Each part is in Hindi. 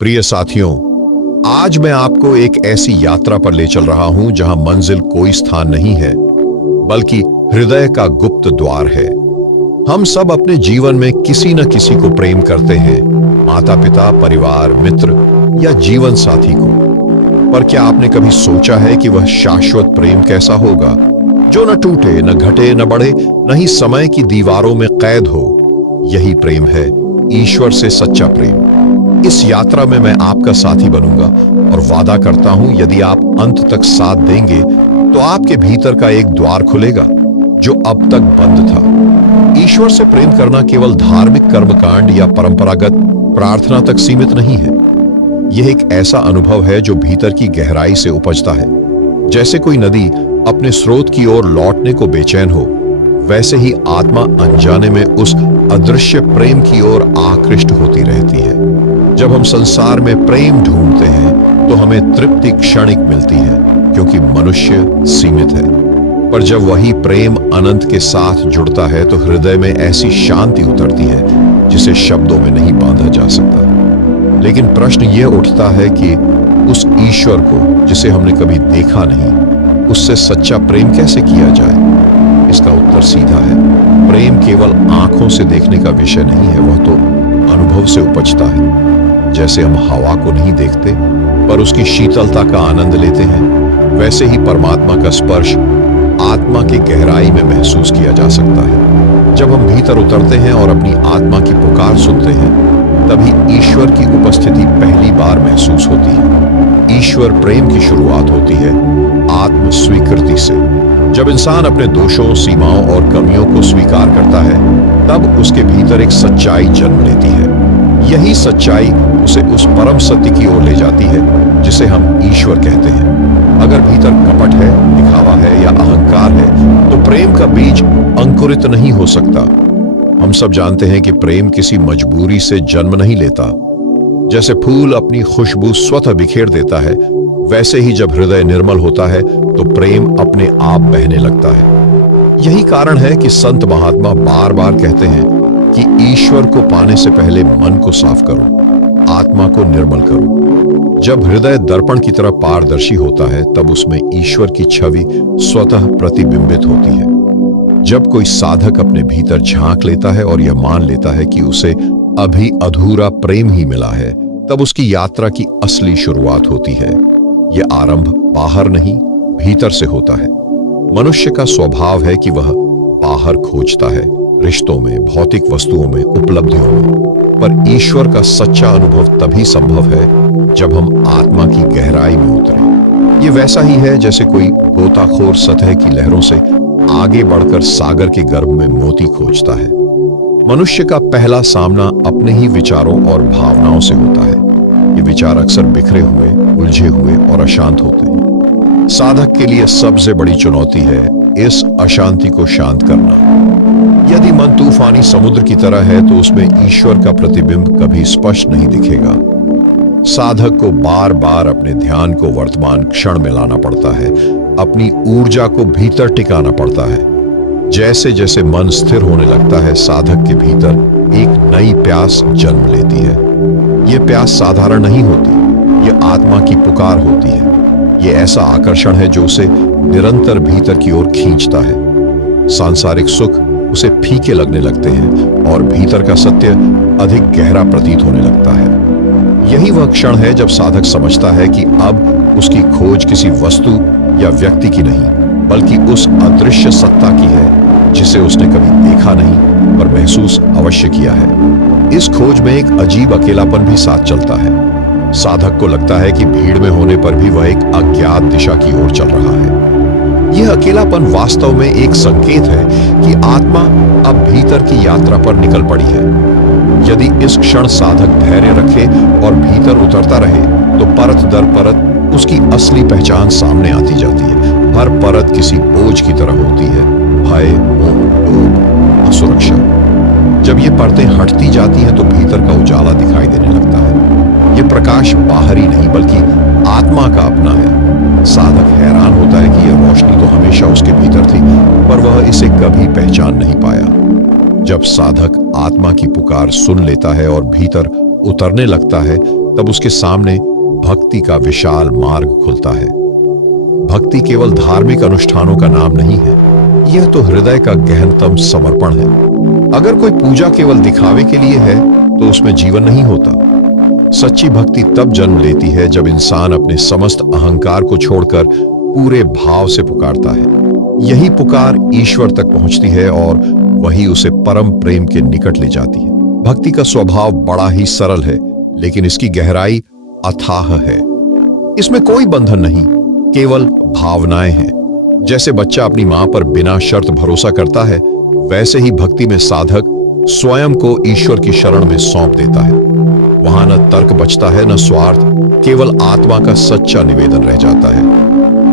प्रिय साथियों, आज मैं आपको एक ऐसी यात्रा पर ले चल रहा हूं जहां मंजिल कोई स्थान नहीं है, बल्कि हृदय का गुप्त द्वार है। हम सब अपने जीवन में किसी न किसी को प्रेम करते हैं, माता पिता, परिवार, मित्र या जीवन साथी को। पर क्या आपने कभी सोचा है कि वह शाश्वत प्रेम कैसा होगा, जो न टूटे, न घटे, न बढ़े, न ही समय की दीवारों में कैद हो? यही प्रेम है, ईश्वर से सच्चा प्रेम। इस यात्रा में मैं आपका साथी बनूंगा और वादा करता हूं, यदि आप अंत तक साथ देंगे तो आपके भीतर का एक द्वार खुलेगा जो अब तक बंद था। ईश्वर से प्रेम करना केवल धार्मिक कर्मकांड या परंपरागत प्रार्थना तक सीमित नहीं है। यह एक ऐसा अनुभव है जो भीतर की गहराई से उपजता है। जैसे कोई नदी अपने स्रोत की ओर लौटने को बेचैन हो, वैसे ही आत्मा अनजाने में उस अदृश्य प्रेम की ओर आकृष्ट होती रहती है। जब हम संसार में प्रेम ढूंढते हैं तो हमें तृप्ति क्षणिक मिलती है, क्योंकि मनुष्य सीमित है। पर जब वही प्रेम अनंत के साथ जुड़ता है तो हृदय में ऐसी शांति उतरती है जिसे शब्दों में नहीं बांधा जा सकता। लेकिन प्रश्न यह उठता है कि उस ईश्वर को, जिसे हमने कभी देखा नहीं, उससे सच्चा प्रेम कैसे किया जाए? इसका उत्तर सीधा है। प्रेम केवल आंखों से देखने का विषय नहीं है, वह तो अनुभव से उपजता है। जैसे हम हवा को नहीं देखते पर उसकी शीतलता का आनंद लेते हैं, वैसे ही परमात्मा का स्पर्श आत्मा की गहराई में महसूस किया जा सकता है। जब हम भीतर उतरते हैं और अपनी आत्मा की पुकार सुनते हैं, तभी ईश्वर की उपस्थिति पहली बार महसूस होती है। ईश्वर प्रेम की शुरुआत होती है आत्म स्वीकृति से। जब इंसान अपने दोषों, सीमाओं और कमियों को स्वीकार करता है, तब उसके भीतर एक सच्चाई जन्म लेती है। यही सच्चाई उसे उस परम सत्य की ओर ले जाती है जिसे हम ईश्वर कहते हैं। अगर भीतर कपट है, दिखावा है या अहंकार है, तो प्रेम का बीज अंकुरित नहीं हो सकता। हम सब जानते हैं कि प्रेम किसी मजबूरी से जन्म नहीं लेता। जैसे फूल अपनी खुशबू स्वतः बिखेर देता है, वैसे ही जब हृदय निर्मल होता है तो प्रेम अपने आप बहने लगता है। यही कारण है कि संत महात्मा बार बार कहते हैं कि ईश्वर को पाने से पहले मन को साफ करो, आत्मा को निर्मल करो। जब हृदय दर्पण की तरह पारदर्शी होता है, तब उसमें ईश्वर की छवि स्वतः प्रतिबिंबित होती है। जब कोई साधक अपने भीतर झांक लेता है और यह मान लेता है कि उसे अभी अधूरा प्रेम ही मिला है, तब उसकी यात्रा की असली शुरुआत होती है। यह आरंभ बाहर नहीं, भीतर से होता है। मनुष्य का स्वभाव है कि वह बाहर खोजता है, रिश्तों में, भौतिक वस्तुओं में, उपलब्धियों में। पर ईश्वर का सच्चा अनुभव तभी संभव है जब हम आत्मा की गहराई में उतरें। ये वैसा ही है जैसे कोई गोताखोर सतह की लहरों से आगे बढ़कर सागर के गर्भ में मोती खोजता है। मनुष्य का पहला सामना अपने ही विचारों और भावनाओं से होता है। ये विचार अक्सर बिखरे हुए, उलझे हुए और अशांत होते हैं। साधक के लिए सबसे बड़ी चुनौती है इस अशांति को शांत करना। यदि मन तूफानी समुद्र की तरह है तो उसमें ईश्वर का प्रतिबिंब कभी स्पष्ट नहीं दिखेगा। साधक को बार बार अपने ध्यान को वर्तमान क्षण में लाना पड़ता है, अपनी ऊर्जा को भीतर टिकाना पड़ता है। जैसे जैसे मन स्थिर होने लगता है, साधक के भीतर एक नई प्यास जन्म लेती है। यह प्यास साधारण नहीं होती, यह आत्मा की पुकार होती है। यह ऐसा आकर्षण है जो उसे निरंतर भीतर की ओर खींचता है। सांसारिक सुख उसे फीके लगने लगते हैं और भीतर का सत्य अधिक गहरा प्रतीत होने लगता है। यही वह क्षण है जब साधक समझता है कि अब उसकी खोज किसी वस्तु या व्यक्ति की नहीं, बल्कि उस अदृश्य सत्ता की है जिसे उसने कभी देखा नहीं पर महसूस अवश्य किया है। इस खोज में एक अजीब अकेलापन भी साथ चलता है। साधक को लगता है कि भीड़ में होने पर भी वह एक अज्ञात दिशा की ओर चल रहा है। यह अकेलापन वास्तव में एक संकेत है कि आत्मा अब भीतर की यात्रा पर निकल पड़ी है। यदि इस क्षण साधक धैर्य रखे और भीतर उतरता रहे तो परत दर परत उसकी असली पहचान सामने आती जाती है। हर परत किसी बोझ की तरह होती है, भय, मोह, लोभ, असुरक्षा। जब ये परतें हटती जाती हैं तो भीतर का उजाला दिखाई देने लगता है। ये प्रकाश बाहरी नहीं बल्कि आत्मा का अपना है। साधक हैरान होता है कि यह रोशनी तो हमेशा उसके भीतर थी, पर वह इसे कभी पहचान नहीं पाया। जब साधक आत्मा की पुकार सुन लेता है और भीतर उतरने लगता है, तब उसके सामने भक्ति का विशाल मार्ग खुलता है। भक्ति केवल धार्मिक अनुष्ठानों का नाम नहीं है, यह तो हृदय का गहनतम समर्पण है। अगर कोई पूजा केवल दिखावे के लिए है तो उसमें जीवन नहीं होता। सच्ची भक्ति तब जन्म लेती है जब इंसान अपने समस्त अहंकार को छोड़कर पूरे भाव से पुकारता है। यही पुकार ईश्वर तक पहुंचती है और वही उसे परम प्रेम के निकट ले जाती है। भक्ति का स्वभाव बड़ा ही सरल है, लेकिन इसकी गहराई अथाह है। इसमें कोई बंधन नहीं, केवल भावनाएं हैं। जैसे बच्चा अपनी मां पर बिना शर्त भरोसा करता है, वैसे ही भक्ति में साधक स्वयं को ईश्वर की शरण में सौंप देता है। वहां न तर्क बचता है, न स्वार्थ, केवल आत्मा का सच्चा निवेदन रह जाता है।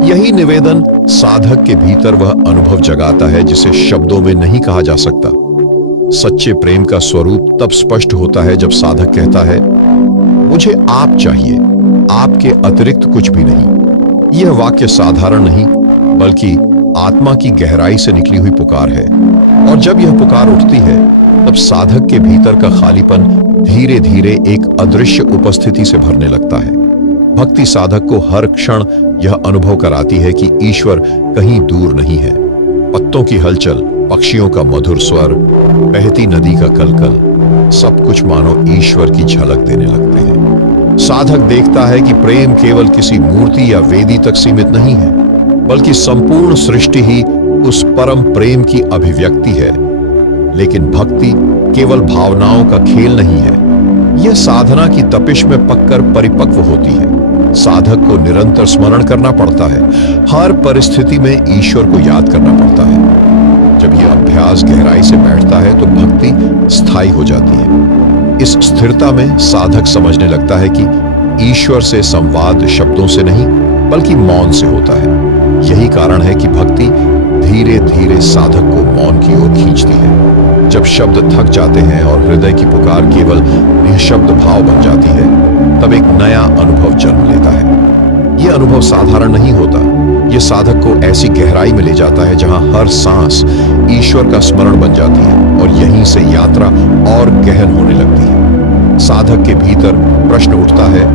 यही निवेदन साधक के भीतर वह अनुभव जगाता है जिसे शब्दों में नहीं कहा जा सकता। सच्चे प्रेम का स्वरूप तब स्पष्ट होता है जब साधक कहता है, मुझे आप चाहिए, आपके अतिरिक्त कुछ भी नहीं। यह वाक्य साधारण नहीं, बल्कि आत्मा की गहराई से निकली हुई पुकार है। और जब यह पुकार उठती है, तब साधक के भीतर का खालीपन धीरे धीरे एक अदृश्य उपस्थिति से भरने लगता है। भक्ति साधक को हर क्षण यह अनुभव कराती है कि ईश्वर कहीं दूर नहीं है। पत्तों की हलचल, पक्षियों का मधुर स्वर, बहती नदी का कलकल, सब कुछ मानो ईश्वर की झलक देने लगते हैं। साधक देखता है कि प्रेम केवल किसी मूर्ति या वेदी तक सीमित नहीं है, बल्कि संपूर्ण सृष्टि ही उस परम प्रेम की अभिव्यक्ति है। लेकिन भक्ति केवल भावनाओं का खेल नहीं है, यह साधना की तपिश में पककर परिपक्व होती है। साधक को निरंतर स्मरण करना पड़ता है, हर परिस्थिति में ईश्वर को याद करना पड़ता है। जब यह अभ्यास गहराई से बैठता है तो भक्ति स्थायी हो जाती है। इस स्थिरता में साधक समझने लगता है कि ईश्वर से संवाद शब्दों से नहीं, बल्कि मौन से होता है। यही कारण है कि भक्ति धीरे धीरे साधक को मौन की ओर खींचती है। जब शब्द थक जाते हैं और हृदय की पुकार केवल निःशब्द भाव बन जाती है, तब एक नया अनुभव जन्म लेता है। यह अनुभव साधारण नहीं होता, यह साधक को ऐसी गहराई में ले जाता है जहां हर सांस ईश्वर का स्मरण बन जाती है और यहीं से यात्रा और गहन होने लगती है। साधक के भीतर प्रश्न उठता है,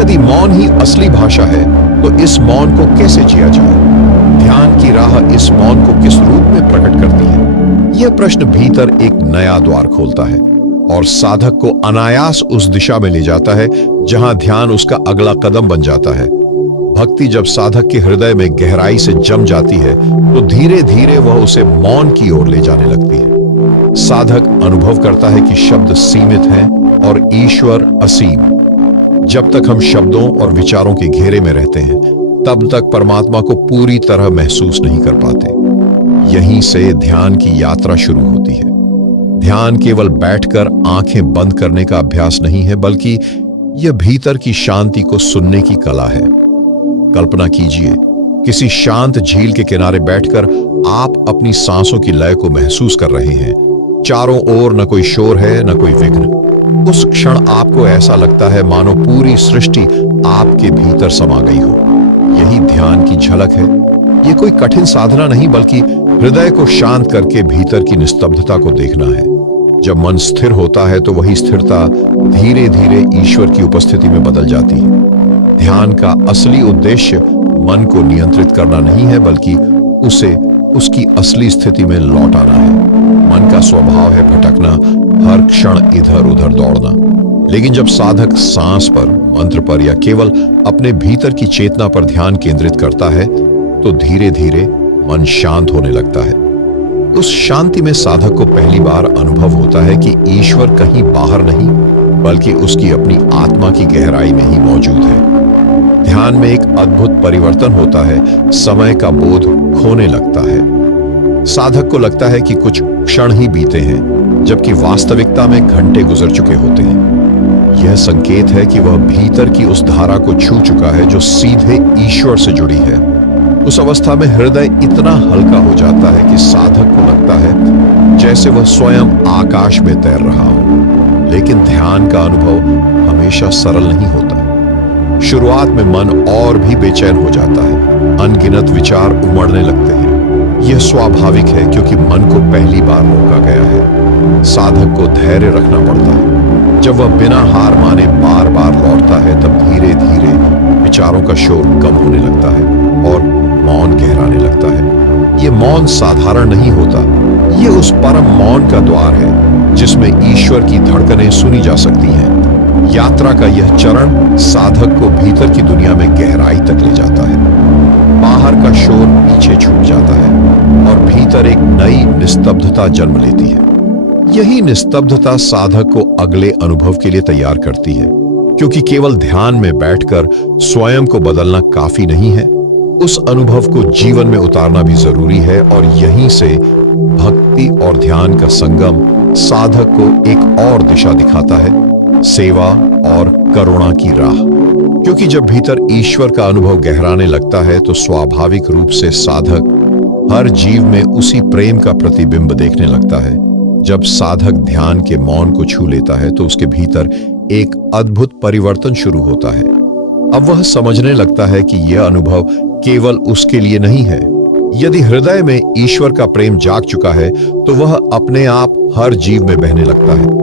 यदि मौन ही असली भाषा है तो इस मौन को कैसे जिया जाए? ध्यान की राह इस मौन को किस रूप में प्रकट करती है? यह प्रश्न भीतर एक नया द्वार खोलता है और साधक को अनायास उस दिशा में ले जाता है जहां ध्यान उसका अगला कदम बन जाता है। भक्ति जब साधक के हृदय में गहराई से जम जाती है तो धीरे धीरे वह उसे मौन की ओर ले जाने लगती है। साधक अनुभव करता है कि शब्द सीमित हैं और ईश्वर असीम। जब तक हम शब्दों और विचारों के घेरे में रहते हैं, तब तक परमात्मा को पूरी तरह महसूस नहीं कर पाते। यहीं से ध्यान की यात्रा शुरू होती है। ध्यान केवल बैठकर आंखें बंद करने का अभ्यास नहीं है, बल्कि यह भीतर की शांति को सुनने की कला है। कल्पना कीजिए, किसी शांत झील के किनारे बैठकर आप अपनी सांसों की लय को महसूस कर रहे हैं। चारों ओर न कोई शोर है, न कोई विघ्न। उस क्षण आपको ऐसा लगता है मानो पूरी सृष्टि आपके भीतर समा गई हो। यही ध्यान की झलक है। यह कोई कठिन साधना नहीं, बल्कि हृदय को शांत करके भीतर की निस्तब्धता को देखना है। जब मन स्थिर होता है तो वही स्थिरता धीरे धीरे ईश्वर की उपस्थिति में बदल जाती है। ध्यान का असली उद्देश्य मन को नियंत्रित करना नहीं है, बल्कि उसे उसकी असली स्थिति में लौट आना है। मन का स्वभाव है भटकना, हर क्षण इधर उधर दौड़ना। लेकिन जब साधक सांस पर, मंत्र पर या केवल अपने भीतर की चेतना पर ध्यान केंद्रित करता है, तो धीरे धीरे मन शांत होने लगता है। उस शांति में साधक को पहली बार अनुभव होता है कि ईश्वर कहीं बाहर नहीं, बल्कि उसकी अपनी आत्मा की गहराई में ही मौजूद है। ध्यान में एक अद्भुत परिवर्तन होता है, समय का बोध खोने लगता है। साधक को लगता है कि कुछ क्षण ही बीते हैं, जबकि वास्तविकता में घंटे गुजर चुके होते हैं। यह संकेत है कि वह भीतर की उस धारा को छू चुका है जो सीधे ईश्वर से जुड़ी है। उस अवस्था में हृदय इतना हल्का हो जाता है कि साधक को लगता है जैसे वह स्वयं आकाश में तैर रहा हो। लेकिन ध्यान का अनुभव हमेशा सरल नहीं होता। शुरुआत में मन और भी बेचैन हो जाता है, अनगिनत विचार उमड़ने लगते हैं। यह स्वाभाविक है, क्योंकि मन को पहली बार रोका गया है। साधक को धैर्य रखना पड़ता है। जब वह बिना हार माने बार बार लौटता है, तब धीरे धीरे विचारों का शोर कम होने लगता है और मौन गहराने लगता है। ये मौन साधारण नहीं होता, ये उस परम मौन का द्वार है जिसमें ईश्वर की धड़कनें सुनी जा सकती हैं। यात्रा का यह चरण साधक को भीतर की दुनिया में गहराई तक ले जाता है। बाहर का शोर पीछे छूट जाता है और भीतर एक नई निस्तब्धता जन्म लेती है। यही निस्तब्धता साधक को अगले अनुभव के लिए तैयार करती है, क्योंकि केवल ध्यान में बैठकर स्वयं को बदलना काफी नहीं है, उस अनुभव को जीवन में उतारना भी जरूरी है। और यहीं से भक्ति और ध्यान का संगम साधक को एक और दिशा दिखाता है, सेवा और करुणा की राह। क्योंकि जब भीतर ईश्वर का अनुभव गहराने लगता है तो स्वाभाविक रूप से साधक हर जीव में उसी प्रेम का प्रतिबिंब देखने लगता है। जब साधक ध्यान के मौन को छू लेता है तो उसके भीतर एक अद्भुत परिवर्तन शुरू होता है। अब वह समझने लगता है कि यह अनुभव केवल उसके लिए नहीं है। यदि हृदय में ईश्वर का प्रेम जाग चुका है तो वह अपने आप हर जीव में बहने लगता है।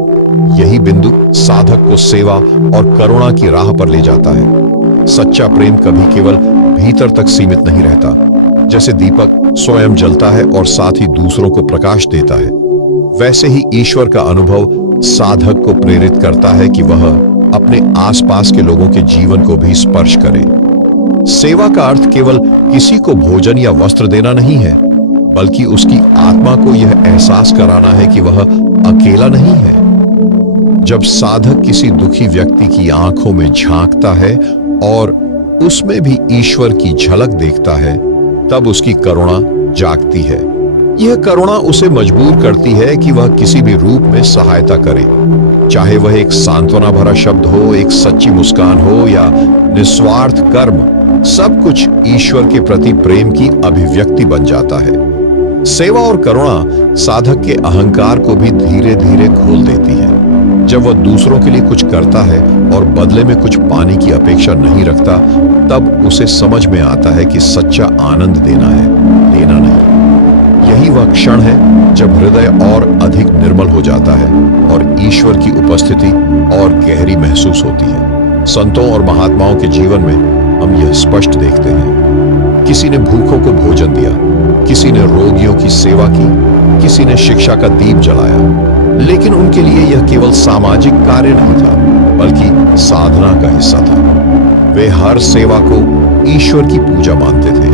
यही बिंदु साधक को सेवा और करुणा की राह पर ले जाता है। सच्चा प्रेम कभी केवल भीतर तक सीमित नहीं रहता। जैसे दीपक स्वयं जलता है और साथ ही दूसरों को प्रकाश देता है, वैसे ही ईश्वर का अनुभव साधक को प्रेरित करता है कि वह अपने आसपास के लोगों के जीवन को भी स्पर्श करे। सेवा का अर्थ केवल किसी को भोजन या वस्त्र देना नहीं है, बल्कि उसकी आत्मा को यह एहसास कराना है कि वह अकेला नहीं है। जब साधक किसी दुखी व्यक्ति की आंखों में झांकता है और उसमें भी ईश्वर की झलक देखता है, तब उसकी करुणा जागती है। यह करुणा उसे मजबूर करती है कि वह किसी भी रूप में सहायता करे, चाहे वह एक सांत्वना भरा शब्द हो, एक सच्ची मुस्कान हो या निस्वार्थ कर्म। सब कुछ ईश्वर के प्रति प्रेम की अभिव्यक्ति बन जाता है। सेवा और करुणा साधक के अहंकार को भी धीरे धीरे खोल देती है। जब वह दूसरों के लिए कुछ करता है और बदले में कुछ पाने की अपेक्षा नहीं रखता, तब उसे समझ में आता है कि सच्चा आनंद देना है, लेना नहीं। यही वह क्षण है जब हृदय और अधिक निर्मल हो जाता है और ईश्वर की उपस्थिति और गहरी महसूस होती है। संतों और महात्माओं के जीवन में हम यह स्पष्ट देखते हैं। किसी ने भूखों को भोजन दिया, किसी ने रोगियों की सेवा की, किसी ने शिक्षा का दीप जलाया। लेकिन उनके लिए यह केवल सामाजिक कार्य नहीं था, बल्कि साधना का हिस्सा था। वे हर सेवा को ईश्वर की पूजा मानते थे।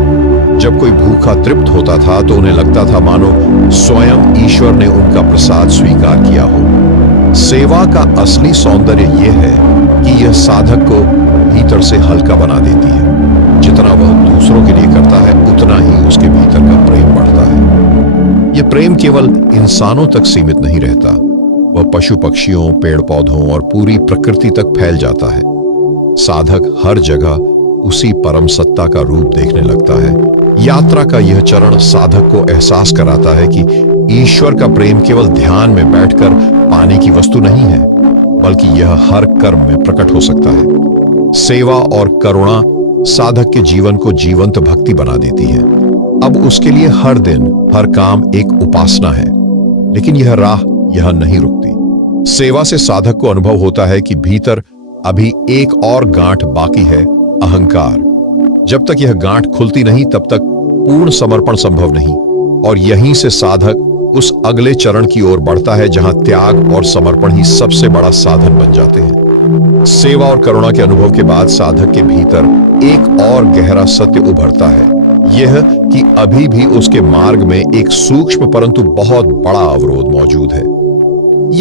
जब कोई भूखा तृप्त होता था तो उन्हें लगता था मानो स्वयं ईश्वर ने उनका प्रसाद स्वीकार किया हो। सेवा का असली सौंदर्य यह है कि यह साधक को भीतर से हल्का बना देती है। जितना वह दूसरों के लिए करता है, उतना ही उसके भीतर का प्रेम बढ़ता है। यह प्रेम केवल इंसानों तक सीमित नहीं रहता, वह पशु पक्षियों, पेड़ पौधों और पूरी प्रकृति तक फैल जाता है। साधक हर जगह उसी परम सत्ता का रूप देखने लगता है। यात्रा का यह चरण साधक को एहसास कराता है कि ईश्वर का प्रेम केवल ध्यान में बैठकर पाने की वस्तु नहीं है, बल्कि यह हर कर्म में प्रकट हो सकता है। सेवा और करुणा साधक के जीवन को जीवंत भक्ति बना देती है। अब उसके लिए हर दिन, हर काम एक उपासना है। लेकिन यह राह यहां नहीं रुकती। सेवा से साधक को अनुभव होता है कि भीतर अभी एक और गांठ बाकी है, अहंकार। जब तक यह गांठ खुलती नहीं, तब तक पूर्ण समर्पण संभव नहीं। और यहीं से साधक उस अगले चरण की ओर बढ़ता है जहां त्याग और समर्पण ही सबसे बड़ा साधन बन जाते हैं। सेवा और करुणा के अनुभव के बाद साधक के भीतर एक और गहरा सत्य उभरता है, यह कि अभी भी उसके मार्ग में एक सूक्ष्म परंतु बहुत बड़ा अवरोध मौजूद है।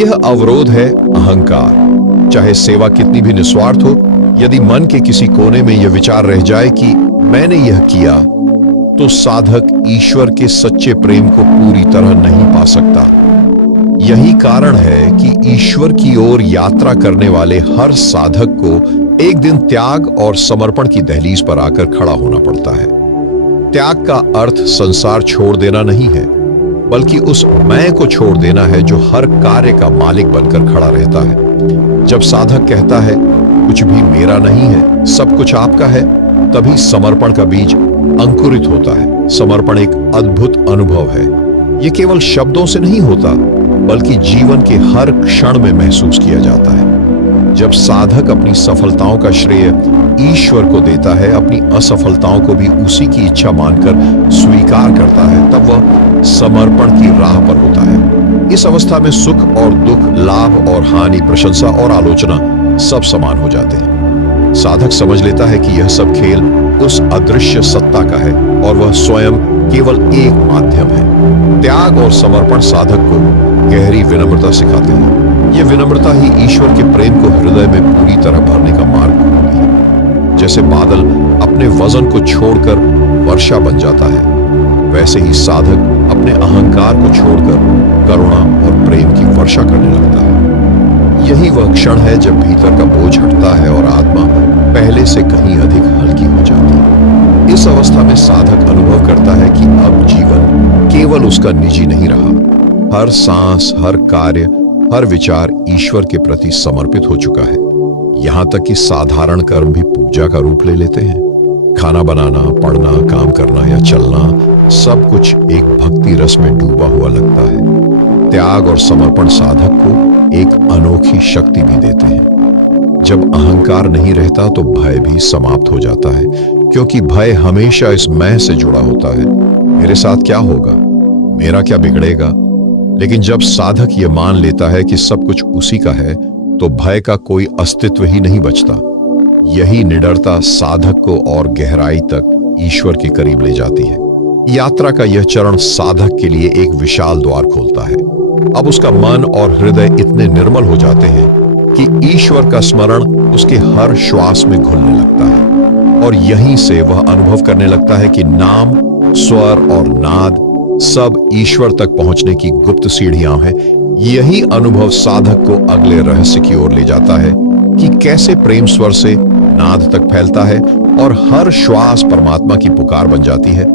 यह अवरोध है अहंकार। चाहे सेवा कितनी भी निस्वार्थ हो, यदि मन के किसी कोने में यह विचार रह जाए कि मैंने यह किया, तो साधक ईश्वर के सच्चे प्रेम को पूरी तरह नहीं पा सकता। यही कारण है कि ईश्वर की ओर यात्रा करने वाले हर साधक को एक दिन त्याग और समर्पण की दहलीज पर आकर खड़ा होना पड़ता है। त्याग का अर्थ संसार छोड़ देना नहीं है, बल्कि उस मैं को छोड़ देना है जो हर कार्य का मालिक बनकर खड़ा रहता है। जब साधक कहता है कुछ भी मेरा नहीं है, सब कुछ आपका है, तभी समर्पण का बीज अंकुरित होता है। समर्पण एक अद्भुत अनुभव है। यह केवल शब्दों से नहीं होता, बल्कि जीवन के हर क्षण में महसूस किया जाता है। जब साधक अपनी सफलताओं का श्रेय ईश्वर को देता है, अपनी असफलताओं को भी उसी की इच्छा मानकर स्वीकार करता है, तब वह समर्पण की राह पर होता है। इस अवस्था में सुख और दुख, लाभ और हानि, प्रशंसा और आलोचना सब समान हो जाते हैं। साधक समझ लेता है कि यह सब खेल उस अदृश्य सत्ता का है और वह स्वयं केवल एक माध्यम है। त्याग और समर्पण साधक को गहरी विनम्रता सिखाते हैं। यह विनम्रता ही ईश्वर के प्रेम को हृदय में पूरी तरह भरने का मार्ग खोलती है। जैसे बादल अपने वजन को छोड़कर वर्षा बन जाता है, वैसे ही साधक अपने अहंकार को छोड़कर करुणा और प्रेम की वर्षा करने लगता है। यही वह क्षण है जब भीतर का बोझ हटता है और आत्मा पहले से कहीं अधिक हल्की हो जाती है। इस अवस्था में साधक अनुभव करता है कि अब जीवन केवल उसका निजी नहीं रहा। हर सांस, हर कार्य, हर विचार ईश्वर के प्रति समर्पित हो चुका है। यहां तक कि साधारण कर्म भी पूजा का रूप ले लेते हैं। खाना बनाना, पढ़ना, काम करना या चलना, सब कुछ एक भक्ति रस में डूबा हुआ लगता है। त्याग और समर्पण साधक को एक अनोखी शक्ति भी देते हैं। जब अहंकार नहीं रहता तो भय भी समाप्त हो जाता है, क्योंकि भय हमेशा इस मैं से जुड़ा होता है। मेरे साथ क्या होगा, मेरा क्या बिगड़ेगा। लेकिन जब साधक ये मान लेता है कि सब कुछ उसी का है, तो भय का कोई अस्तित्व ही नहीं बचता। यही निडरता साधक को और गहराई तक ईश्वर के करीब ले जाती है। यात्रा का यह चरण साधक के लिए एक विशाल द्वार खोलता है। अब उसका मन और हृदय इतने निर्मल हो जाते हैं कि ईश्वर का स्मरण उसके हर श्वास में घुलने लगता है, और यहीं से वह अनुभव करने लगता है कि नाम, स्वर और नाद सब ईश्वर तक पहुंचने की गुप्त सीढ़ियां हैं। यही अनुभव साधक को अगले रहस्य की ओर ले जाता है कि कैसे प्रेम स्वर से नाद तक फैलता है और हर श्वास परमात्मा की पुकार बन जाती है।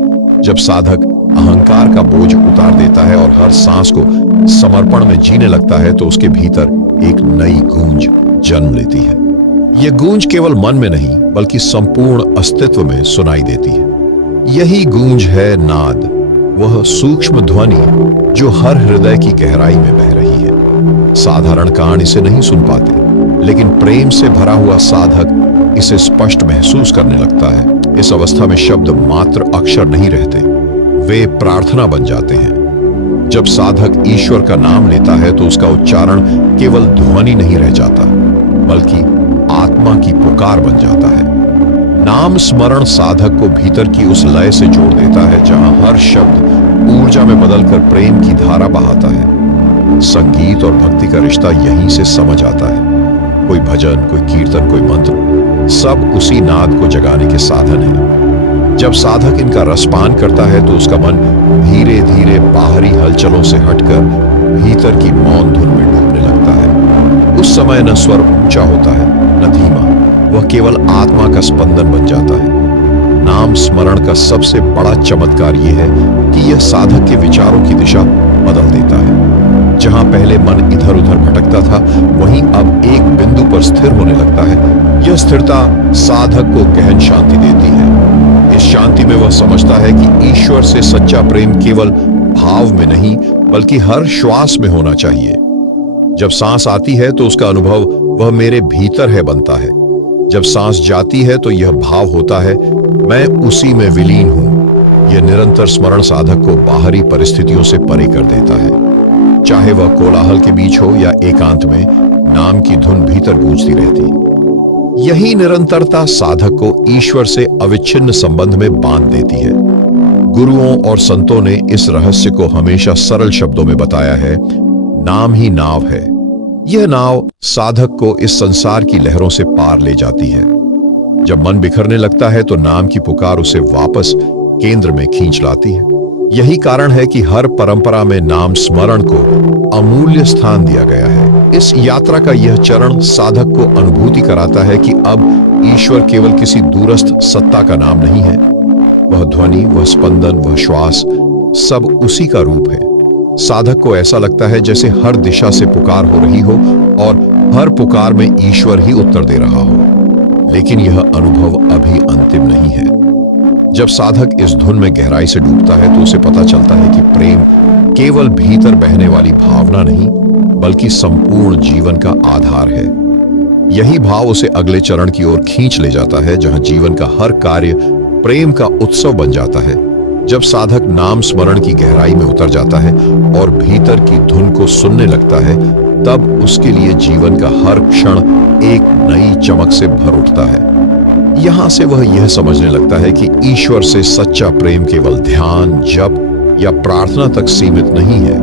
जब साधक अहंकार का बोझ उतार देता है और हर सांस को समर्पण में जीने लगता है, तो उसके भीतर एक नई गूंज जन्म लेती है। यह गूंज केवल मन में नहीं, बल्कि संपूर्ण अस्तित्व में सुनाई देती है। यही गूंज है नाद, वह सूक्ष्म ध्वनि जो हर हृदय की गहराई में बह रही है। साधारण कान इसे नहीं सुन पाते, लेकिन प्रेम से भरा हुआ साधक इसे स्पष्ट महसूस करने लगता है। इस अवस्था में शब्द मात्र अक्षर नहीं रहते, वे प्रार्थना बन जाते हैं। जब साधक ईश्वर का नाम लेता है तो उसका उच्चारण केवल ध्वनि नहीं रह जाता, बल्कि आत्मा की पुकार बन जाता है। नाम स्मरण साधक को भीतर की उस लय से जोड़ देता है जहां हर शब्द ऊर्जा में बदलकर प्रेम की धारा बहाता है। संगीत और भक्ति का रिश्ता यहीं से समझ आता है। कोई भजन, कोई कीर्तन, कोई मंत्र, सब उसी नाद को जगाने के साधन है। जब साधक इनका रसपान करता है तो उसका मन धीरे धीरे बाहरी हलचलों से हटकर भीतर की मौन धुन में डूबने लगता है। उस समय न स्वर ऊंचा होता है, न धीमा, वह केवल आत्मा का स्पंदन बन जाता है। नाम स्मरण का सबसे बड़ा चमत्कार यह है कि यह साधक के विचारों की दिशा बदल देता है। जहां पहले मन इधर उधर भटकता था, वहीं अब एक बिंदु पर स्थिर होने लगता है। यह स्थिरता साधक को गहन शांति देती है। इस शांति में वह समझता है कि ईश्वर से सच्चा प्रेम केवल भाव में नहीं, बल्कि हर श्वास में होना चाहिए। जब सांस आती है तो उसका अनुभव वह मेरे भीतर है बनता है। जब सांस जाती है तो यह भाव होता है, मैं उसी में विलीन हूं। यह निरंतर स्मरण साधक को बाहरी परिस्थितियों से परे कर देता है। चाहे वह कोलाहल के बीच हो या एकांत में, नाम की धुन भीतर गूंजती रहती है। यही निरंतरता साधक को ईश्वर से अविच्छिन्न संबंध में बांध देती है। गुरुओं और संतों ने इस रहस्य को हमेशा सरल शब्दों में बताया है, नाम ही नाव है। यह नाव साधक को इस संसार की लहरों से पार ले जाती है। जब मन बिखरने लगता है तो नाम की पुकार उसे वापस केंद्र में खींच लाती है। यही कारण है कि हर परंपरा में नाम स्मरण को अमूल्य स्थान दिया गया है। इस यात्रा का यह चरण साधक को अनुभूति कराता है कि अब ईश्वर केवल किसी दूरस्थ सत्ता का नाम नहीं है। वह ध्वनि, वह स्पंदन, वह श्वास, सब उसी का रूप है। साधक को ऐसा लगता है जैसे हर दिशा से पुकार हो रही हो और हर पुकार में ईश्वर ही उत्तर दे रहा हो। लेकिन यह अनुभव अभी अंतिम नहीं है। जब साधक इस धुन में गहराई से डूबता है तो उसे पता चलता है कि प्रेम केवल भीतर बहने वाली भावना नहीं, बल्कि संपूर्ण जीवन का आधार है। यही भाव उसे अगले चरण की ओर खींच ले जाता है, जहां जीवन का हर कार्य प्रेम का उत्सव बन जाता है। जब साधक नाम स्मरण की गहराई में उतर जाता है और भीतर की धुन को सुनने लगता है, तब उसके लिए जीवन का हर क्षण एक नई चमक से भर उठता है। यहां से वह यह समझने लगता है कि ईश्वर से सच्चा प्रेम केवल ध्यान, जप या प्रार्थना तक सीमित नहीं है,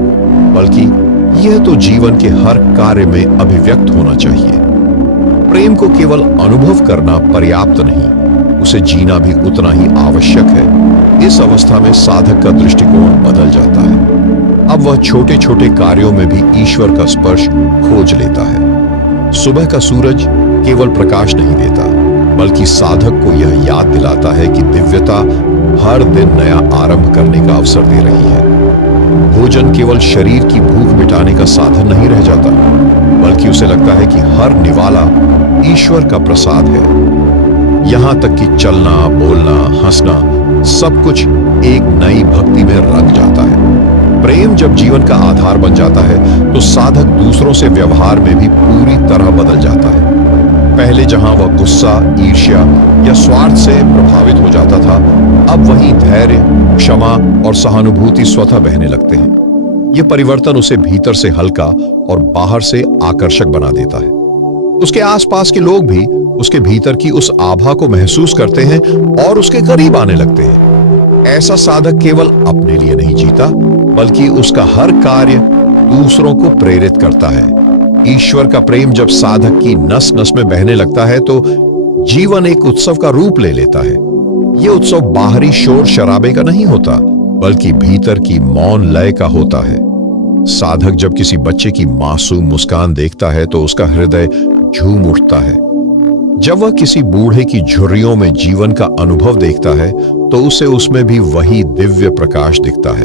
बल्कि यह तो जीवन के हर कार्य में अभिव्यक्त होना चाहिए। प्रेम को केवल अनुभव करना पर्याप्त नहीं, उसे जीना भी उतना ही आवश्यक है। इस अवस्था में साधक का दृष्टिकोण बदल जाता है। अब वह छोटे छोटे कार्यों में भी ईश्वर का स्पर्श खोज लेता है। सुबह का सूरज केवल प्रकाश नहीं देता, बल्कि साधक को यह याद दिलाता है कि दिव्यता हर दिन नया आरंभ करने का अवसर दे रही है। भोजन केवल शरीर की भूख मिटाने का साधन नहीं रह जाता, बल्कि उसे लगता है कि हर निवाला ईश्वर का प्रसाद है। यहां तक कि चलना, बोलना, हंसना, सब कुछ एक नई भक्ति में रंग जाता है। प्रेम जब जीवन का आधार बन जाता है, तो साधक दूसरों से व्यवहार में भी पूरी तरह बदल जाता है। पहले जहां वह गुस्सा, ईर्ष्या या स्वार्थ से प्रभावित हो जाता था, अब वहीं धैर्य, क्षमा और सहानुभूति स्वतः बहने लगते हैं। यह परिवर्तन उसे भीतर से हल्का और बाहर से आकर्षक बना देता है। उसके आसपास के लोग भी उसके भीतर की उस आभा को महसूस करते हैं और उसके करीब आने लगते हैं। ऐसा साधक केवल अपने लिए नहीं जीता, बल्कि उसका हर कार्य दूसरों को प्रेरित करता है। ईश्वर का प्रेम जब साधक की नस नस में बहने लगता है, तो जीवन एक उत्सव का रूप ले लेता है। यह उत्सव बाहरी शोर शराबे का नहीं होता, बल्कि भीतर की मौन लय का होता है। साधक जब किसी बच्चे की मासूम मुस्कान देखता है, तो उसका हृदय झूम उठता है। जब वह किसी बूढ़े की झुर्रियों में जीवन का अनुभव देखता है, तो उसे उसमें भी वही दिव्य प्रकाश दिखता है।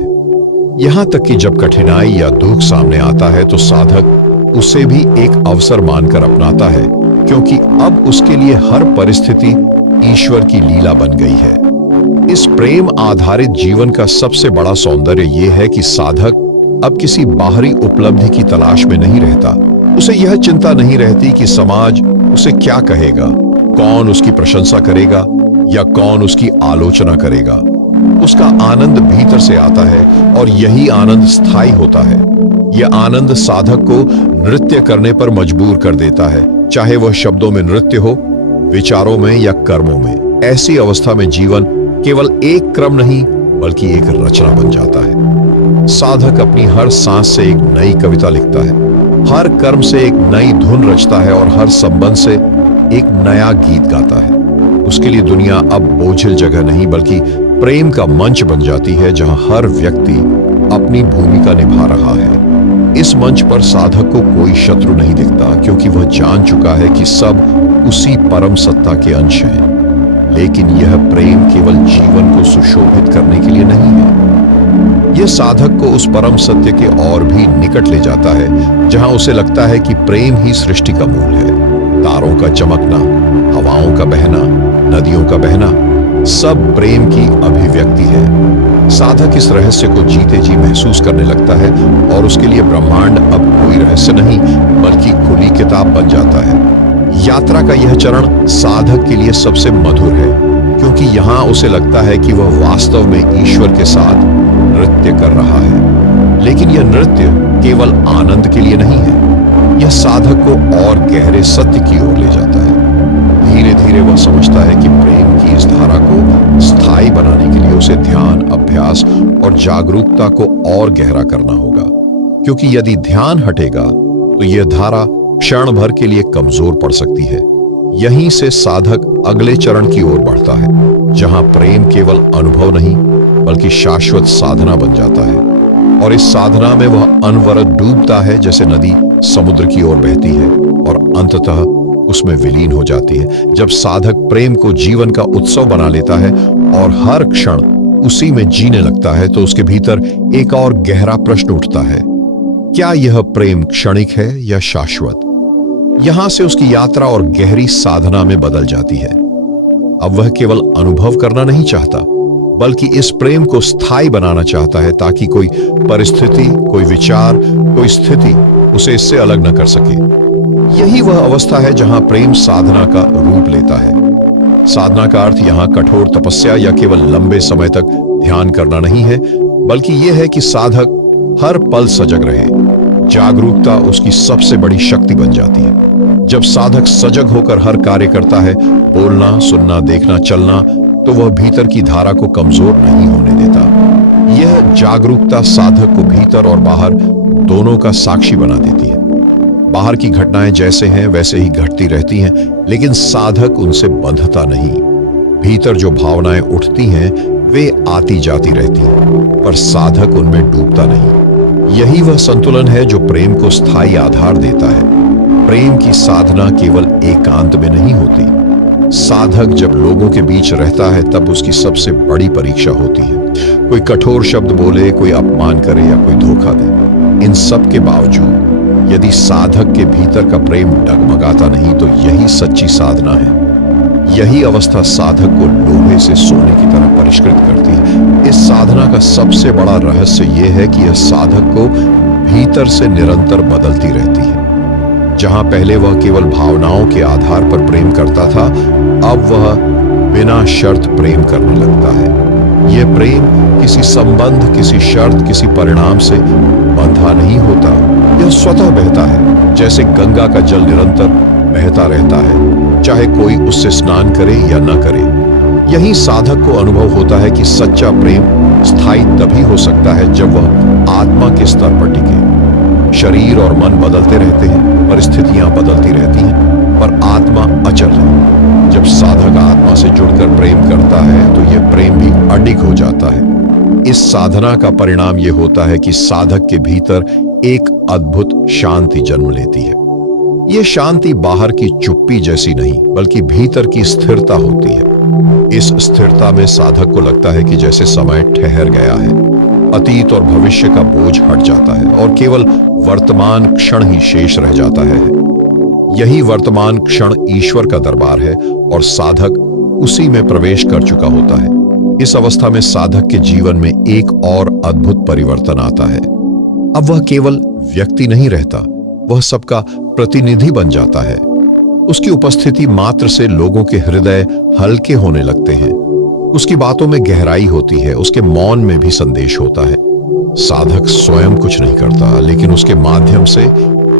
यहां तक कि जब कठिनाई या दुख सामने आता है, तो साधक उसे भी एक अवसर मानकर अपनाता है, क्योंकि अब उसके लिए हर परिस्थिति ईश्वर की लीला बन गई है। इस प्रेम आधारित जीवन का सबसे बड़ा सौंदर्य यह है कि साधक अब किसी बाहरी उपलब्धि की तलाश में नहीं रहता। उसे यह चिंता नहीं रहती कि समाज उसे क्या कहेगा, कौन उसकी प्रशंसा करेगा या कौन उसकी आलोचना करेगा। उसका आनंद भीतर से आता है और यही आनंद स्थायी होता है। यह आनंद साधक को नृत्य करने पर मजबूर कर देता है, चाहे वह शब्दों में नृत्य हो, विचारों में या कर्मों में। ऐसी अवस्था में जीवन केवल एक क्रम नहीं, बल्कि एक रचना बन जाता है। साधक अपनी हर सांस से एक नई कविता लिखता है, हर कर्म से एक नई धुन रचता है और हर संबंध से एक नया गीत गाता है। उसके लिए दुनिया अब बोझिल जगह नहीं, बल्कि प्रेम का मंच बन जाती है, जहां हर व्यक्ति अपनी भूमिका निभा रहा है। इस मंच पर साधक को कोई शत्रु नहीं दिखता, क्योंकि वह जान चुका है कि सब उसी परम सत्ता के अंश हैं। लेकिन यह प्रेम केवल जीवन को सुशोभित करने के लिए नहीं है। यह साधक को उस परम सत्य के और भी निकट ले जाता है, जहां उसे लगता है कि प्रेम ही सृष्टि का मूल है। तारों का चमकना, हवाओं का बहना, नदियों का बहना, सब प्रेम की अभिव्यक्ति है। साधक इस रहस्य को जीते जी महसूस करने लगता है और उसके लिए ब्रह्मांड अब कोई रहस्य नहीं, बल्कि खुली किताब बन जाता है। यात्रा का यह चरण साधक के लिए सबसे मधुर है, क्योंकि यहाँ उसे लगता है कि वह वास्तव में ईश्वर के साथ नृत्य कर रहा है। लेकिन यह नृत्य केवल आनंद के लिए नहीं है, यह साधक को और गहरे सत्य की ओर ले जाता है। धीरे धीरे वह समझता है कि प्रेम की इस धारा को स्थायी बनाने के लिए उसे ध्यान, अभ्यास और जागरूकता को और गहरा करना होगा, क्योंकि यदि ध्यान हटेगा तो यह धारा क्षण भर के लिए कमजोर पड़ सकती है। यहीं से साधक अगले चरण की ओर बढ़ता है, जहां प्रेम केवल अनुभव नहीं, बल्कि शाश्वत साधना बन जाता है। और इस साधना में वह अनवरत डूबता है, जैसे नदी समुद्र की ओर बहती है और अंततः उसमें विलीन हो जाती है। जब साधक प्रेम को जीवन का उत्सव बना लेता है और हर क्षण उसी में जीने लगता है, तो उसके भीतर एक और गहरा प्रश्न उठता है, क्या यह प्रेम क्षणिक है या शाश्वत? यहां से उसकी यात्रा और गहरी साधना में बदल जाती है। अब वह केवल अनुभव करना नहीं चाहता, बल्कि इस प्रेम को स्थायी बनाना चाहता है ताकि कोई परिस्थिति, कोई विचार, कोई स्थिति उसे इससे अलग न कर सके। यही वह अवस्था है जहां प्रेम साधना का रूप लेता है। साधना का अर्थ यहां कठोर तपस्या या केवल लंबे समय तक ध्यान करना नहीं है, बल्कि यह है कि साधक हर पल सजग रहे। जागरूकता उसकी सबसे बड़ी शक्ति बन जाती है। जब साधक सजग होकर हर कार्य करता है, बोलना, सुनना, देखना, चलना, तो वह भीतर की धारा को कमजोर नहीं होने देता। यह जागरूकता साधक को भीतर और बाहर दोनों का साक्षी बना देती है। बाहर की घटनाएं जैसे हैं वैसे ही घटती रहती हैं, लेकिन साधक उनसे बंधता नहीं। भीतर जो भावनाएं उठती हैं वे आती जाती रहती हैं, पर साधक उनमें डूबता नहीं। यही वह संतुलन है जो प्रेम को स्थायी आधार देता है। प्रेम की साधना केवल एकांत में नहीं होती। साधक जब लोगों के बीच रहता है तब उसकी सबसे बड़ी परीक्षा होती है। कोई कठोर शब्द बोले, कोई अपमान करे या कोई धोखा दे, इन सब के बावजूद यदि साधक के भीतर का प्रेम डगमगाता नहीं तो यही सच्ची साधना है। यही अवस्था साधक को लोहे से सोने की तरह परिष्कृत करती है। इस साधना का सबसे बड़ा रहस्य यह है कि यह साधक को भीतर से निरंतर बदलती रहती है। जहां पहले वह केवल भावनाओं के आधार पर प्रेम करता था, अब वह बिना शर्त प्रेम करने लगता है। यह प्रेम किसी संबंध, किसी शर्त, किसी परिणाम से बंधा नहीं होता। यह स्वतः बहता है, जैसे गंगा का जल निरंतर बहता रहता है, चाहे कोई उससे स्नान करे या न करे। यही साधक को अनुभव होता है कि सच्चा प्रेम स्थायी तभी हो सकता है जब वह आत्मा के स्तर पर टिके। शरीर और मन बदलते रहते हैं, परिस्थितियां बदलती रहती हैं, पर आत्मा अचल है। जब साधक आत्मा से जुड़कर प्रेम करता है तो यह प्रेम भी अडिग हो जाता है। इस साधना का परिणाम यह होता है कि साधक के भीतर एक अद्भुत शांति जन्म लेती है। यह शांति बाहर की चुप्पी जैसी नहीं, बल्कि भीतर की स्थिरता होती है। इस स्थिरता में साधक को लगता है कि जैसे समय ठहर गया है, अतीत और भविष्य का बोझ हट जाता है और केवल वर्तमान क्षण ही शेष रह जाता है। यही वर्तमान क्षण ईश्वर का दरबार है और साधक उसी में प्रवेश कर चुका होता है। इस अवस्था में साधक के जीवन में एक और अद्भुत परिवर्तन आता है। अब वह केवल व्यक्ति नहीं रहता, वह सबका प्रतिनिधि बन जाता है। उसकी उपस्थिति मात्र से लोगों के हृदय हल्के होने लगते हैं। उसकी बातों में गहराई होती है, उसके मौन में भी संदेश होता है। साधक स्वयं कुछ नहीं करता, लेकिन उसके माध्यम से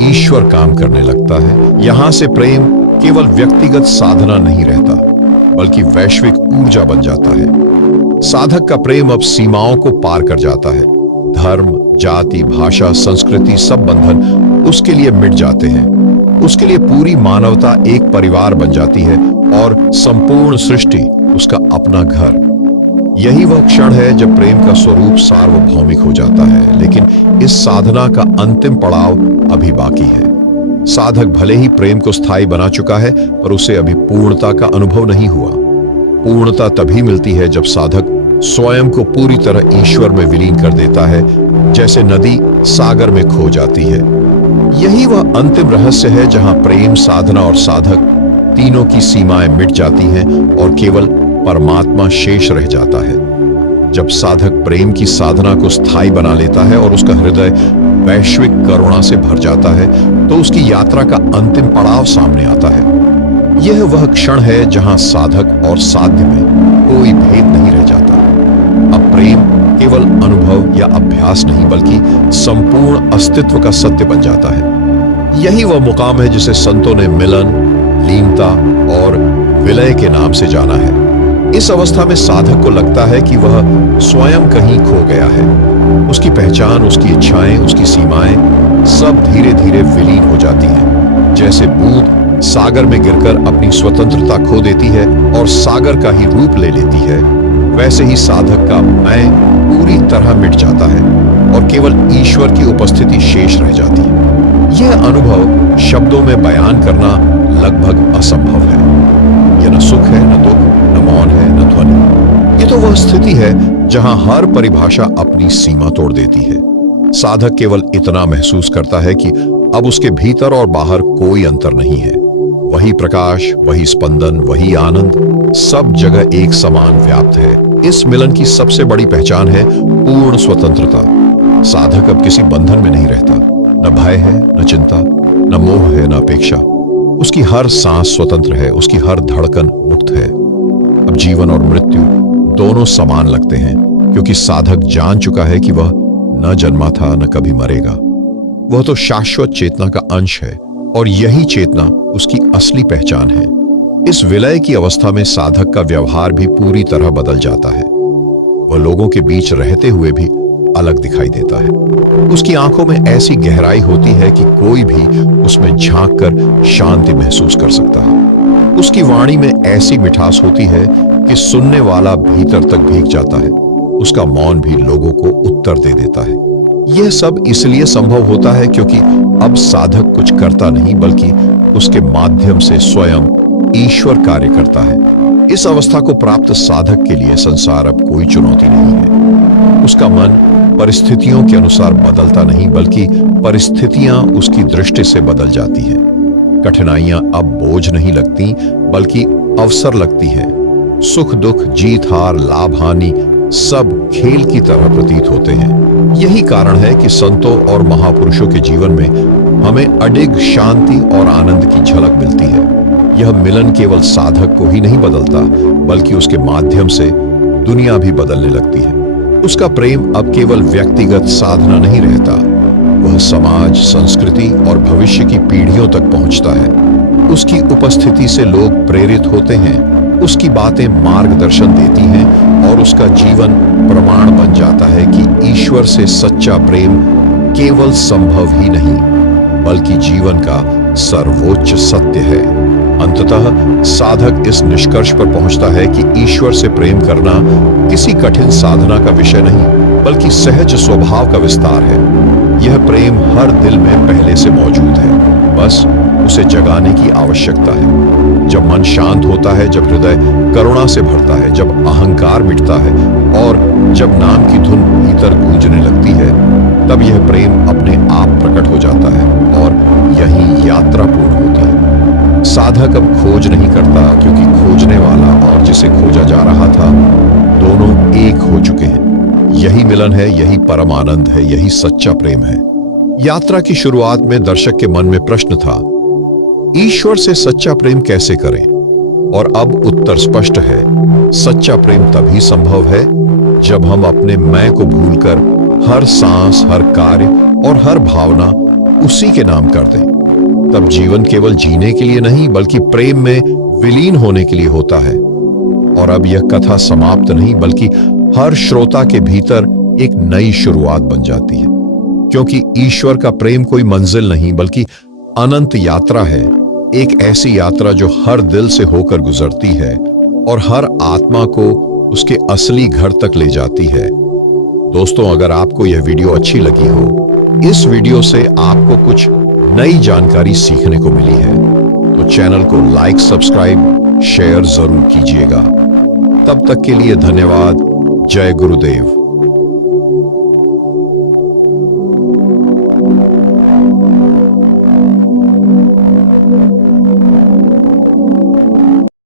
ईश्वर काम करने लगता है। यहां से प्रेम केवल व्यक्तिगत साधना नहीं रहता, बल्कि वैश्विक ऊर्जा बन जाता है। साधक का प्रेम अब सीमाओं को पार कर जाता है। धर्म, जाति, भाषा, संस्कृति, सब बंधन उसके लिए मिट जाते हैं। उसके लिए पूरी मानवता एक परिवार बन जाती है और संपूर्ण सृष्टि उसका अपना घर। यही वह क्षण है जब प्रेम का स्वरूप सार्वभौमिक हो जाता है। लेकिन इस साधना का अंतिम पड़ाव अभी बाकी है। साधक भले ही प्रेम को स्थायी बना चुका है, पर उसे अभी पूर्णता का अनुभव नहीं हुआ। पूर्णता तभी मिलती है जब साधक स्वयं को पूरी तरह ईश्वर में विलीन कर देता है, जैसे नदी सागर में खो जाती है। यही वह अंतिम रहस्य है जहां प्रेम, साधना और साधक तीनों की सीमाएं मिट जाती हैं और केवल परमात्मा शेष रह जाता है। जब साधक प्रेम की साधना को स्थायी बना लेता है और उसका हृदय वैश्विक करुणा से भर जाता है, तो उसकी यात्रा का अंतिम पड़ाव सामने आता है। यह वह क्षण है जहां साधक और साध्य में कोई भेद नहीं रह जाता। अब प्रेम केवल अनुभव या अभ्यास नहीं, बल्कि संपूर्ण अस्तित्व का सत्य बन जाता है। यही वह मुकाम है जिसे संतों ने मिलन, लीनता और विलय के नाम से जाना है। इस अवस्था में साधक को लगता है कि वह स्वयं कहीं खो गया है। उसकी पहचान, उसकी इच्छाएं, उसकी सीमाएं सब धीरे धीरे विलीन हो जाती हैं। जैसे बूंद सागर में गिरकर अपनी स्वतंत्रता खो देती है और सागर का ही रूप ले लेती है, वैसे ही साधक का मैं पूरी तरह मिट जाता है और केवल ईश्वर की उपस्थिति शेष रह जाती है। यह अनुभव शब्दों में बयान करना लगभग असंभव है। यह न सुख है, न दुख, न मौन है, न ध्वनि। ये तो वह स्थिति है जहां हर परिभाषा अपनी सीमा तोड़ देती है। साधक केवल इतना महसूस करता है कि अब उसके भीतर और बाहर कोई अंतर नहीं है। वही प्रकाश, वही स्पंदन, वही आनंद सब जगह एक समान व्याप्त है। इस मिलन की सबसे बड़ी पहचान है पूर्ण स्वतंत्रता। साधक अब किसी बंधन में नहीं रहता। न भय है, न चिंता, न मोह है, न अपेक्षा। उसकी हर सांस स्वतंत्र है, उसकी हर धड़कन मुक्त है। अब जीवन और मृत्यु दोनों समान लगते हैं, क्योंकि साधक जान चुका है कि वह न जन्मा था, न कभी मरेगा। वह तो शाश्वत चेतना का अंश है, और यही चेतना उसकी असली पहचान है। इस विलय की अवस्था में साधक का व्यवहार भी पूरी तरह बदल जाता है। वह लोगों के बीच रहते हुए भी अलग दिखाई देता है। उसकी आंखों में ऐसी गहराई होती है कि कोई भी उसमें झांककर शांति महसूस कर सकता है। उसकी वाणी में ऐसी मिठास होती है कि सुनने वाला भीतर तक भीग जाता है। उसका मौन भी लोगों को उत्तर दे देता है। यह सब इसलिए संभव होता है क्योंकि अब साधक कुछ करता नहीं, बल्कि उसके माध्यम से स्वयं ईश्वर कार्य करता है। इस अवस्था को प्राप्त साधक के लिए संसार अब कोई चुनौती नहीं है। उसका मन परिस्थितियों के अनुसार बदलता नहीं, बल्कि परिस्थितियां उसकी दृष्टि से बदल जाती हैं। कठिनाइयां अब बोझ नहीं लगती, बल्कि अवसर लगती हैं। सुख दुख, जीत हार, लाभ हानि सब खेल की तरह प्रतीत होते हैं। यही कारण है कि संतों और महापुरुषों के जीवन में हमें अडिग शांति और आनंद की झलक मिलती है। यह मिलन केवल साधक को ही नहीं बदलता, बल्कि उसके माध्यम से दुनिया भी बदलने लगती है। उसका प्रेम अब केवल व्यक्तिगत साधना नहीं रहता, वह समाज, संस्कृति और भविष्य की पीढ़ियों तक पहुंचता है। उसकी उपस्थिति से लोग प्रेरित होते हैं, उसकी बातें मार्गदर्शन देती हैं, और उसका जीवन प्रमाण बन जाता है कि ईश्वर से सच्चा प्रेम केवल संभव ही नहीं, बल्कि जीवन का सर्वोच्च सत्य है। अंततः साधक इस निष्कर्ष पर पहुंचता है कि ईश्वर से प्रेम करना किसी कठिन साधना का विषय नहीं, बल्कि सहज स्वभाव का विस्तार है। यह प्रेम हर दिल में पहले से मौजूद है, बस उसे जगाने की आवश्यकता है। जब मन शांत होता है, जब हृदय करुणा से भरता है, जब अहंकार मिटता है, और जब नाम की धुन भीतर गूंजने लगती है, तब यह प्रेम अपने आप प्रकट हो जाता है, और यही यात्रा पूर्ण होती है। साधक अब खोज नहीं करता, क्योंकि खोजने वाला और जिसे खोजा जा रहा था दोनों एक हो चुके हैं। यही मिलन है, यही परम आनंद है, यही सच्चा प्रेम है। यात्रा की शुरुआत में दर्शक के मन में प्रश्न था, ईश्वर से सच्चा प्रेम कैसे करें? और अब उत्तर स्पष्ट है। सच्चा प्रेम तभी संभव है जब हम अपने मैं को भूलकर हर सांस, हर कार्य और हर भावना उसी के नाम कर दें। तब जीवन केवल जीने के लिए नहीं, बल्कि प्रेम में विलीन होने के लिए होता है। और अब यह कथा समाप्त नहीं, बल्कि हर श्रोता के भीतर एक नई शुरुआत बन जाती है, क्योंकि ईश्वर का प्रेम कोई मंजिल नहीं, बल्कि अनंत यात्रा है। एक ऐसी यात्रा जो हर दिल से होकर गुजरती है और हर आत्मा को उसके असली घर तक ले जाती है। दोस्तों, अगर आपको यह वीडियो अच्छी लगी हो, इस वीडियो से आपको कुछ नई जानकारी सीखने को मिली है, तो चैनल को लाइक, सब्सक्राइब, शेयर जरूर कीजिएगा। तब तक के लिए धन्यवाद। जय गुरुदेव।